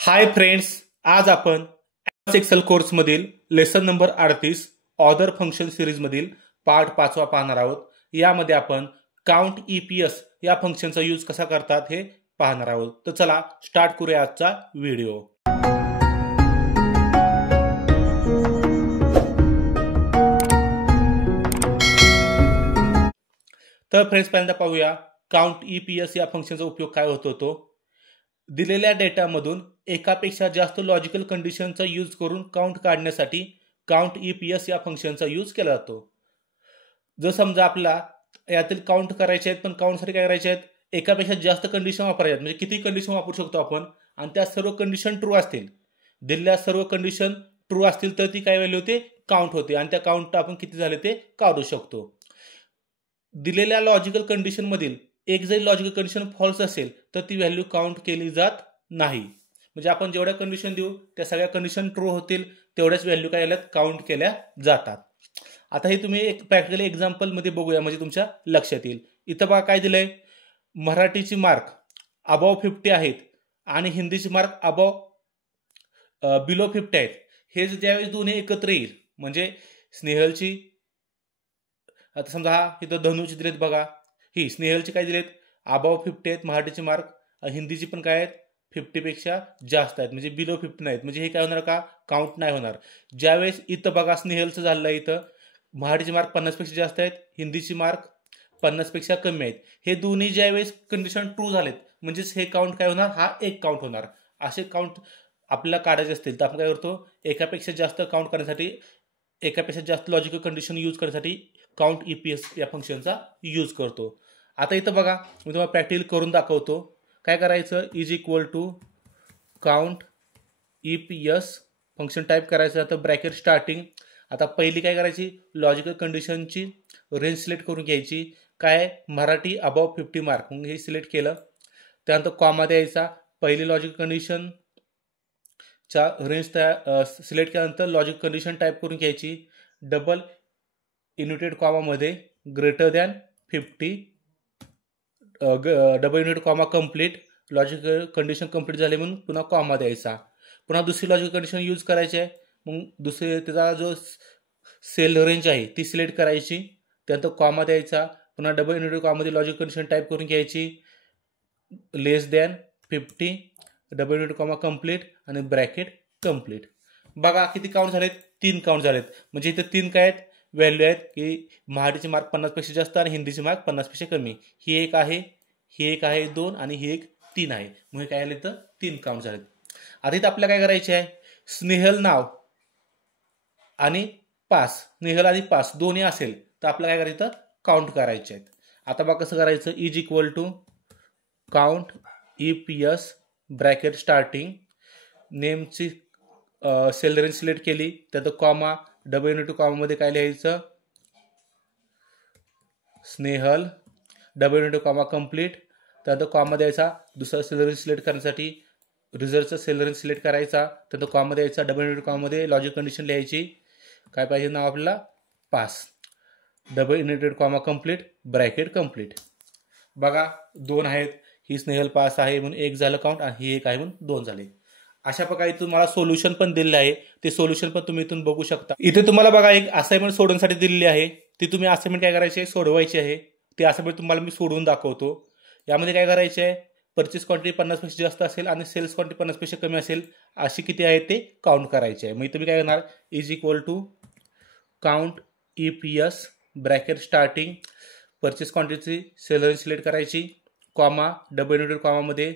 Hi friends, आज आपण Excel course मधील lesson number 38 order function series मधील पार्ट 5 पाहणार आहोत। यामध्ये आपण काउंट ईपीएस या फंक्शनचा यूज कसा करतात हे पाहणार आहोत। तर चला स्टार्ट करूया आजचा व्हिडिओ। तर फ्रेंड्स, पहिल्यांदा पाहूया काउंट ईपीएस या फंक्शनचा उपयोग काय होतो। दिलेल्या डेटामधून एकापेक्षा जास्त लॉजिकल कंडिशनचा यूज करून काउंट काढण्यासाठी काउंट ईपीएस या फंक्शनचा यूज केला जातो। जर समजा आपल्याला यातील काउंट करायचे आहेत, पण काउंटसाठी काय करायचे आहेत, एकापेक्षा जास्त कंडिशन वापरायचे आहेत, म्हणजे किती कंडिशन वापरू शकतो आपण, आणि त्या सर्व कंडिशन ट्रू असतील, दिलेल्या सर्व कंडिशन ट्रू असतील तर ती काय व्हॅल्यू होते, काउंट होते, आणि त्या काउंट आपण किती झाले ते काढू शकतो। दिलेल्या लॉजिकल कंडिशन मधील एक जरी लॉजिकल कंडिशन फॉल्स असेल तर ती व्हॅल्यू काउंट केली जात नाही। म्हणजे आपण जेवढ्या कंडिशन देऊ त्या सगळ्या कंडिशन ट्रू होतील, तेवढ्याच व्हॅल्यू काय याला काउंट केल्या जातात। आता हे तुम्ही एक प्रॅक्टिकल एक्झाम्पल मध्ये बघूया, म्हणजे तुमच्या लक्षात येईल। इथं बघा काय दिलंय, मराठीची मार्क अबव 50 आहेत आणि हिंदीची मार्क बिलो 50 आहेत। हे ज्यावेळेस दोन्ही एकत्र येईल, म्हणजे स्नेहलची, आता समजा हा इथं धनुची दिलेत बघा, ही स्नेहलची काय दिलेत अबव 50 आहेत मराठीची मार्क, हिंदीची पण काय आहेत 50 पेक्षा जास्त आहेत, म्हणजे बिलो 50 नाहीत, म्हणजे हे काय होणार का काउंट नाही होणार। ज्यावेळेस इथं बघा स्नेहलचं झालं आहे, इथं मराठीची मार्क 50 पेक्षा जास्त आहेत, हिंदीची मार्क 50 पेक्षा कमी आहेत, हे दोन्ही ज्यावेळेस कंडिशन ट्रू झालेत म्हणजेच हे काउंट काय होणार, हा एक काउंट होणार। असे काउंट आपल्याला काढायचे असतील तर आपण काय करतो, एकापेक्षा जास्त काउंट करण्यासाठी, एकापेक्षा जास्त लॉजिकल कंडिशन यूज करण्यासाठी काउंट ईपीएस या फंक्शनचा यूज करतो। आता इथं बघा मी तुम्हाला प्रॅक्टिकल करून दाखवतो। काय करायचं, is equal to count EPS function type करायचं, आता ब्रॅकेट स्टार्टिंग। आता पहिली काय करायची, लॉजिकल कंडिशनची रेंज सिलेक्ट करून घ्यायची, काय मराठी अबव 50 मार्क, मग हे सिलेक्ट केलं, त्यानंतर कॉमा द्यायचा, पहिली लॉजिकल कंडिशन चा रेंज सिलेक्ट केल्यानंतर लॉजिक कंडिशन टाईप करून घ्यायची, डबल इन्व्हर्टेड कॉमा मध्ये greater than 50, double unit comma complete, logical condition complete झाली म्हणून पुन्हा कॉमा द्यायचा, पुन्हा दुसरी लॉजिकल कंडिशन यूज करायची आहे, मग दुसरी त्याचा जो सेल रेंज आहे ती सिलेक्ट करायची, त्यानंतर कॉमा द्यायचा, पुन्हा डबल युनिट कॉमामध्ये लॉजिकल कंडिशन टाईप करून घ्यायची, less than 50, double unit comma complete आणि ब्रॅकेट कंप्लीट। बघा किती काउंट झालेत, 3 काउंट झालेत, म्हणजे इथे 3 काय आहेत व्हॅल्यू आहेत की मराठीची मार्क 50 पेक्षा जास्त आणि हिंदीची मार्क 50 पेक्षा कमी, ही एक आहे, ही एक आहे 2 आणि ही एक 3 आहे, मग काय आले तर 3 काउंट झालेत। आता इथं आपल्याला काय करायचे आहे, स्नेहल नाव आणि पास, स्नेहल आणि पास दोन्ही असेल तर आपल्याला काय करायचं, काउंट करायचे आहेत। आता बघा कसं करायचं, is equal to count EPS bracket starting, नेमची सेल रेंज सिलेक्ट केली, त्यात कॉमा, डबल युनिट कॉमा मध्ये काय लिहायचं, Snehal, double unit comma complete, त्यानंतर कॉमा द्यायचा, दुसरा सेल रेंज सिलेक्ट करण्यासाठी रिझल्टचा सेल रेंज सिलेक्ट करायचा, त्यानंतर कॉमा द्यायचा, डबल युनिट कॉमा मध्ये लॉजिक कंडिशन लिहायची, काय पाहिजे नाव आपल्याला pass, double united comma complete, bracket complete. बघा 2 आहेत, ही स्नेहल पास आहे म्हणून 1 झालं काउंट, आणि ही 1 आहे म्हणून 2 झाले। अशा प्रकारे तुम्हाला सोल्युशन पण दिलेलं आहे, ते सोल्युशन पण तुम्ही इथून बघू शकता। इथे तुम्हाला बघा एक असाइनमेंट सोडवण्यासाठी दिलेली आहे, ती तुम्ही असाइनमेंट काय करायची, सोडवायची आहे। ती असाइनमेंट तुम्हाला मी सोडवून दाखवतो। यामध्ये काय करायचे आहे, परचेस क्वांटिटी 50 पेक्षा जास्त असेल आणि सेल्स क्वांटिटी 50 पेक्षा कमी असेल, अशी किती आहे ते काउंट करायचे आहे। मग तुम्ही काय करणार, is equal to count EPS bracket starting, purchase क्वांटिटीची सेल रेंज सिलेक्ट करायची, कॉमा, डबल युनिट कॉमा मध्ये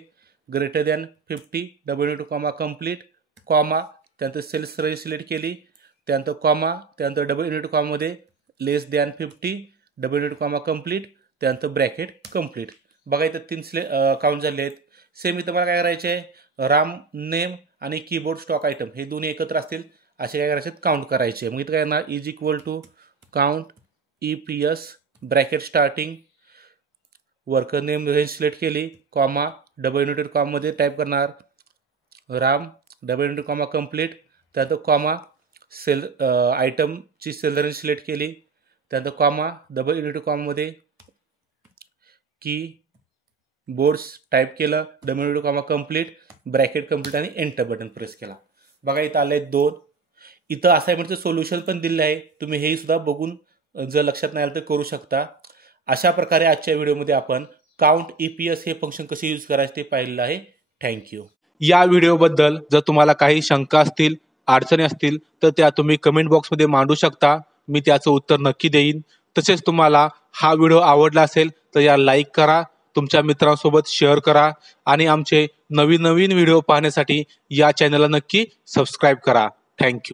greater than 50, double unit comma complete, comma, त्यानंतर सेल्स रेंज सिलेक्ट केली, त्यानंतर कॉमा, त्यानंतर डबल युनिट कॉमा मध्ये less than 50, double unit comma complete, त्यानंतर bracket complete. बघा इथं 3 काउंट झाले आहेत। सेम इथं मला काय करायचे आहे, राम नेम आणि कीबोर्ड स्टॉक आयटम हे दोन्ही एकत्र असतील असे काय करायचे, काउंट करायचे। मग इथं काय करणार, is equal to count EPS bracket starting, worker name range select केली, कॉमा, डबल युनिटेड कॉमा मध्ये टाईप करणार Ram, double united comma complete, त्यानंतर कॉमा, सेल आयटमची सेल रेंज सिलेक्ट केली, त्यानंतर कॉमा, डबल युनिटेड कॉमा मध्ये की बोर्ड्स टाईप केलं, double united comma complete, bracket complete आणि एंटर बटन प्रेस केला. बघा इथं आलंय 2. इथं असाइनमेंटचं सोल्युशन पण दिलं आहे. तुम्ही हे सुद्धा बघून जर लक्षात नाही आलं तर करू शकता. अशा प्रकारे आजच्या व्हिडिओमध्ये आपण काउंट EPS हे फंक्शन कसे यूज करायचे ते पाहिलेलं आहे. थँक्यू. या व्हिडिओबद्दल जर तुम्हाला काही शंका असतील, अडचणी असतील तर त्या तुम्ही कमेंट बॉक्समध्ये मांडू शकता. मी त्याचं उत्तर नक्की देईन. तसेच तुम्हाला हा व्हिडिओ आवडला असेल तर याला लाईक करा, तुमच्या मित्रांसोबत शेअर करा आणि आमचे नवीन व्हिडिओ पाहण्यासाठी या चॅनलला नक्की सबस्क्राईब करा. थँक्यू.